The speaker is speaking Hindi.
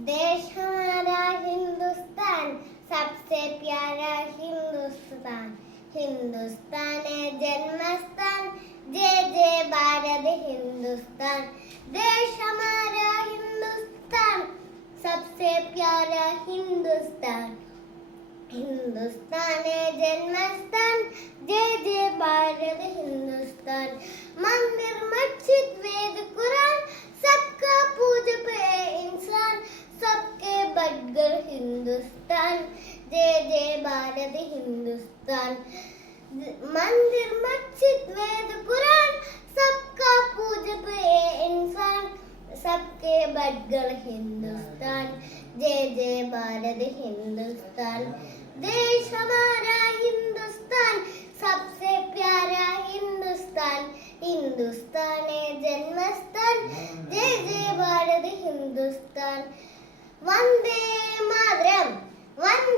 देश हमारा हिंदुस्तान, सबसे प्यारा हिंदुस्तान। हिंदुस्तान है जन्मस्थान, जय जय भारत हिंदुस्तान। देश हमारा हिंदुस्तान, सबसे प्यारा हिंदुस्तान। हिंदुस्तान है जन्मस्थान, जय जय भारत हिंदुस्तान। मंदिर मस्जिद वेद कुरान, सबका पूजक है इंसान। सबके बढ़कर हिंदुस्तान, जय जय भारत हिंदुस्तान। मंदिर मस्जिद वेद कुरान, सबका पूजक है इंसान। सबके बढ़कर हिंदुस्तान, जय जय भारत हिंदुस्तान। देश हमारा हिंदुस्तान, सबसे प्यारा हिंदुस्तान। हिंदुस्तान है जन्मस्थान, जय जय भारत हिंदुस्तान। वंदे मातरम, वंदे